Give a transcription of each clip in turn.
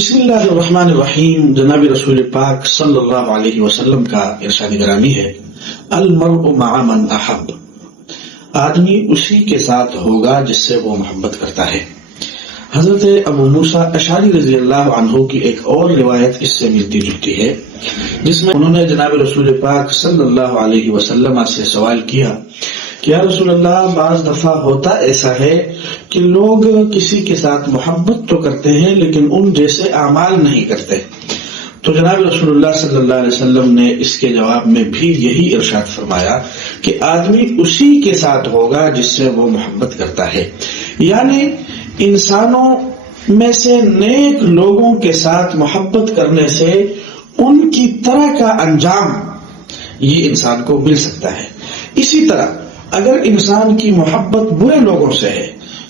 بسم اللہ الرحمن الرحیم۔ جناب رسول پاک صلی اللہ علیہ وسلم کا ارشاد گرامی ہے، المرء مع من احب، آدمی اسی کے ساتھ ہوگا جس سے وہ محبت کرتا ہے۔ حضرت ابو موسیٰ اشعری رضی اللہ عنہ کی ایک اور روایت اس سے ملتی جلتی ہے، جس میں انہوں نے جناب رسول پاک صلی اللہ علیہ وسلم سے سوال کیا کہ یا رسول اللہ، بعض دفعہ ہوتا ایسا ہے کہ لوگ کسی کے ساتھ محبت تو کرتے ہیں لیکن ان جیسے اعمال نہیں کرتے۔ تو جناب رسول اللہ صلی اللہ علیہ وسلم نے اس کے جواب میں بھی یہی ارشاد فرمایا کہ آدمی اسی کے ساتھ ہوگا جس سے وہ محبت کرتا ہے، یعنی انسانوں میں سے نیک لوگوں کے ساتھ محبت کرنے سے ان کی طرح کا انجام یہ انسان کو مل سکتا ہے۔ اسی طرح اگر انسان کی محبت برے لوگوں سے ہے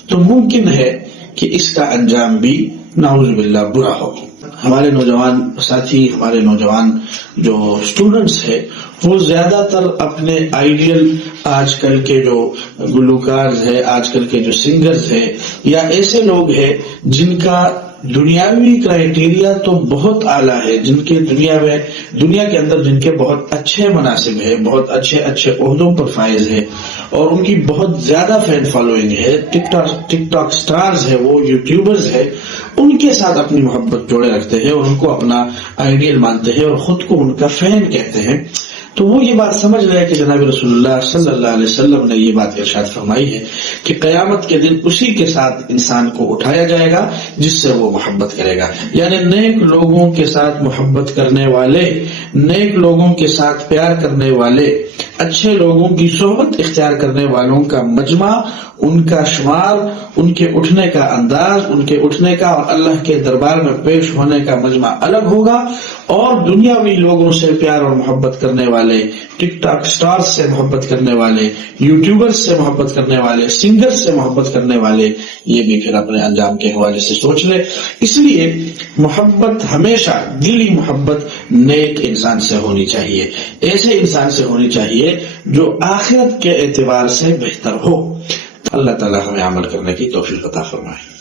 تو ممکن ہے کہ اس کا انجام بھی نعوذ باللہ برا ہو۔ ہمارے نوجوان ساتھی، ہمارے نوجوان جو اسٹوڈنٹس ہیں، وہ زیادہ تر اپنے آئیڈیل آج کل کے جو گلوکارز ہیں، آج کل کے جو سنگرز ہیں، یا ایسے لوگ ہیں جن کا دنیاوی کرائیٹیریا تو بہت اعلیٰ ہے، جن کے دنیا کے اندر جن کے بہت اچھے مناصب ہے، بہت اچھے عہدوں پر فائز ہے، اور ان کی بہت زیادہ فین فالوئنگ ہے، ٹک ٹاک سٹارز ہے، وہ یوٹیوبرز ہے، ان کے ساتھ اپنی محبت جوڑے رکھتے ہیں اور ان کو اپنا آئیڈیل مانتے ہیں اور خود کو ان کا فین کہتے ہیں۔ تو وہ یہ بات سمجھ رہے کہ جناب رسول اللہ صلی اللہ علیہ وسلم نے یہ بات ارشاد فرمائی ہے کہ قیامت کے دن اسی کے ساتھ انسان کو اٹھایا جائے گا جس سے وہ محبت کرے گا، یعنی نیک لوگوں کے ساتھ محبت کرنے والے، نیک لوگوں کے ساتھ پیار کرنے والے، اچھے لوگوں کی صحبت اختیار کرنے والوں کا مجمع، ان کا شمار، ان کے اٹھنے کا انداز، ان کے اٹھنے کا اور اللہ کے دربار میں پیش ہونے کا مجمع الگ ہوگا، اور دنیاوی لوگوں سے پیار اور محبت کرنے والے، ٹک ٹاک سٹارز سے محبت کرنے والے، یوٹیوبرز سے محبت کرنے والے، سنگرز سے محبت کرنے والے، یہ بھی پھر اپنے انجام کے حوالے سے سوچ لے۔ اس لیے محبت ہمیشہ دلی محبت نیک انسان سے ہونی چاہیے، ایسے انسان سے ہونی چاہیے جو آخرت کے اعتبار سے بہتر ہو۔ اللہ تعالی ہمیں عمل کرنے کی توفیق عطا فرمائے۔